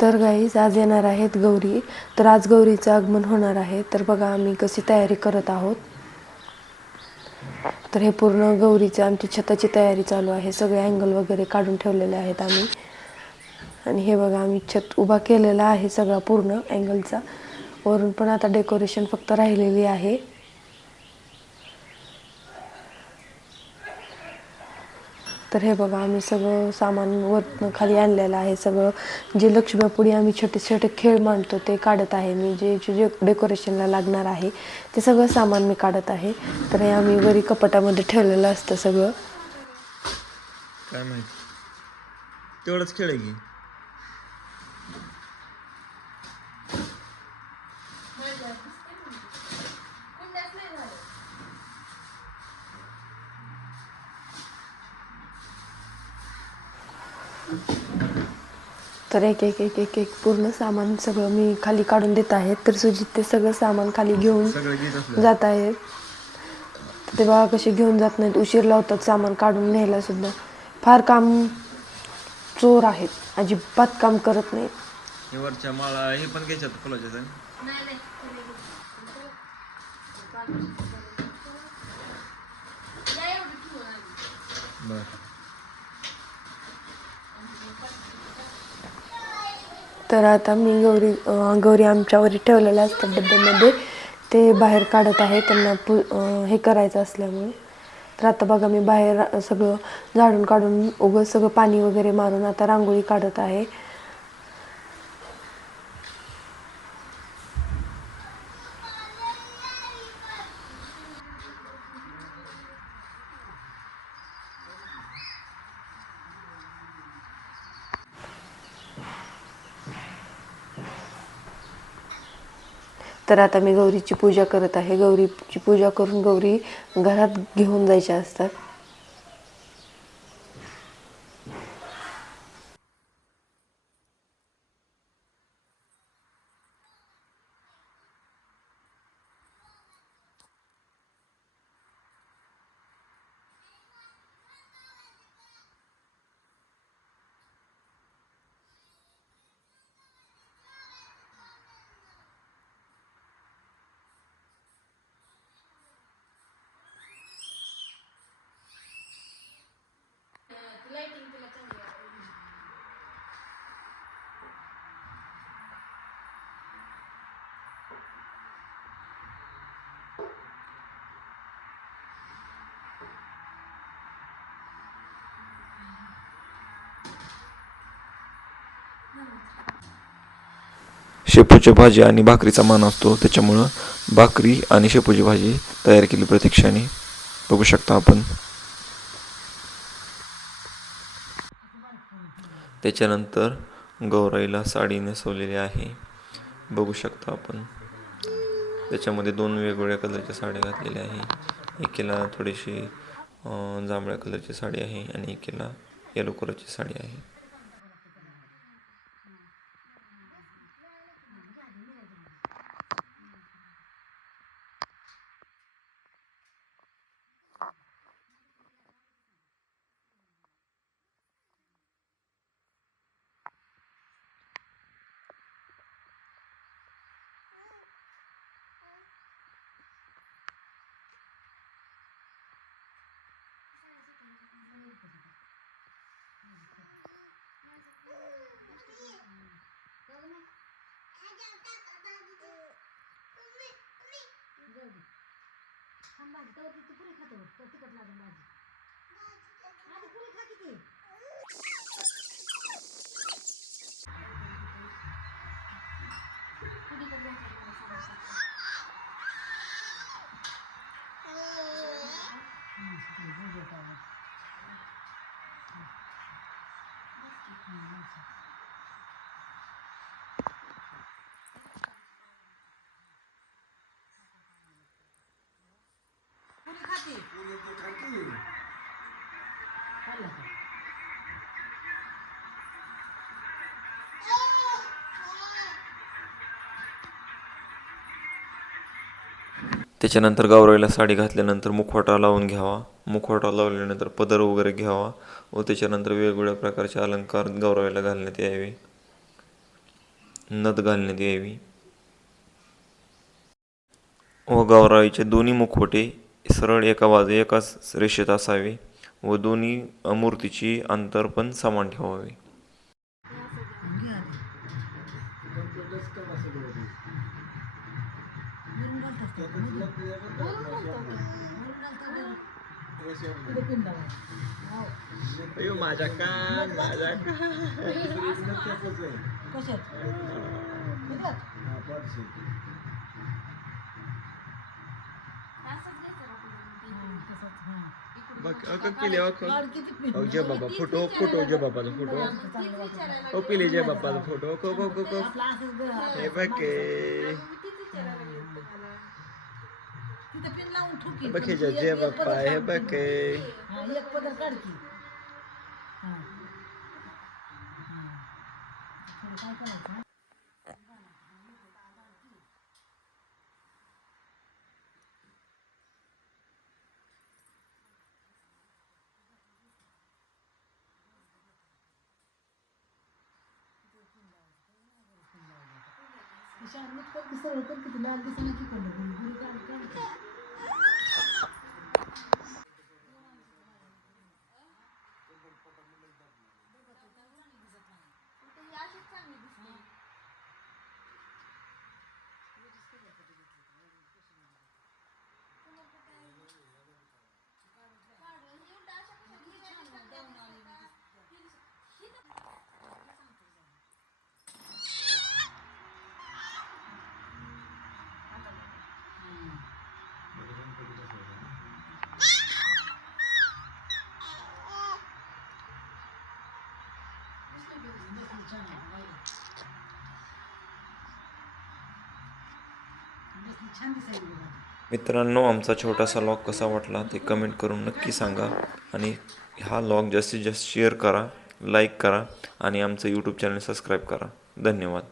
तर गाईज आज येणार आहेत गौरी. तर आज गौरीचं आगमन होणार आहे. तर बघा आम्ही कशी तयारी करत आहोत. तर हे पूर्ण गौरीचं आमची छताची तयारी चालू आहे. सगळे अँगल वगैरे काढून ठेवलेले आहेत आम्ही. आणि हे बघा आम्ही छत उभा केलेला आहे सगळा पूर्ण अँगलचा वरून पण आता डेकोरेशन फक्त राहिलेली आहे. तर हे बघा आम्ही सगळं सामान वरनं खाली आणलेलं आहे. सगळं जे लक्ष्मीपुढे आम्ही छोटे छोटे खेळ मांडतो ते काढत आहे. मी जे जे डेकोरेशनला लागणार आहे ते सगळं सामान मी काढत आहे. तर हे आम्ही वरी कपाटामध्ये ठेवलेलं असतं सगळं. काय माहिती? तेवढंच खेळ आहे की? तर एक एक एक एक एक पूर्ण सामान सगळं मी खाली काढून देत आहे. तर सुजित ते सगळं सामान खाली घेऊन जात आहेत ते बघा कसे घेऊन जात नाहीत उशीर लावतात सामान काढून न्यायला सुद्धा. फार काम चोर आहेत. अजिबात काम करत नाहीत. हे वरच्या माळा हे पण घ्यायच्यात फुलाच्या जण बर. तर आता मी गौरी गौरी आमच्यावरी ठेवलेल्या असतात डब्यामध्ये. ते बाहेर काढत आहे त्यांना पु हे करायचं असल्यामुळे. तर आता बघा मी बाहेर सगळं झाडून काढून उगं सगळं पाणी वगैरे मारून आता रांगोळी काढत आहे. तर आता मी गौरीची पूजा करत आहे. गौरीची पूजा करून गौरी घरात घेऊन जायच्या असतात. शेपूची भाजी आणि भाकरीचा मान असतो. त्याच्यामुळं भाकरी आणि शेपूची भाजी तयार केली प्रतीक्षाने बघू शकता आपण. त्याच्यानंतर गौराईला साडी नेसवलेली आहे. बघू शकता आपण. त्याच्यामध्ये दोन वेगवेगळ्या कलरच्या साड्या घातलेल्या आहे. एकेला थोडीशी जांभळ्या कलरची साडी आहे आणि एकेला येलो कलरची साडी आहे. 在这个地方的帽子。त्याच्यानंतर गौराईला साडी घातल्यानंतर मुखवटा लावून घ्यावा. मुखवटा लावल्यानंतर पदर वगैरे घ्यावा व त्याच्यानंतर वेगवेगळ्या प्रकारचे अलंकार गौराईला घालण्यात यावे. नथ घालण्यात यावी. व गौराईचे दोन्ही मुखवटे सरळ एका बाजू एकाच रेषेत असावे. व दोन्ही मूर्तीची अंतर पण समान ठेवावे. अयो माझ्या कान माझ्या बघ अगं पिले अगं जय बाबा फ़ोटो फ़ोटो जय बापाचा फ़ोटो। ओ पिले जय बापाचा फ़ोटो को। को को को हे बघ के। जय बाप्पा हे बघ एक पदर काढ की. हा. काय करायचं शांत कर की सरळ कर किती लाल दिसणार की कोण गुढी काढ की. छान दिसायला मित्रांनो आमचा छोटासा लॉग कसा वाटला ते कमेंट करून नक्की सांगा आणि हा लॉग जास्तीत जास्त शेअर करा लाईक करा आणि आमचं यूट्यूब चॅनल सबस्क्राईब करा. धन्यवाद.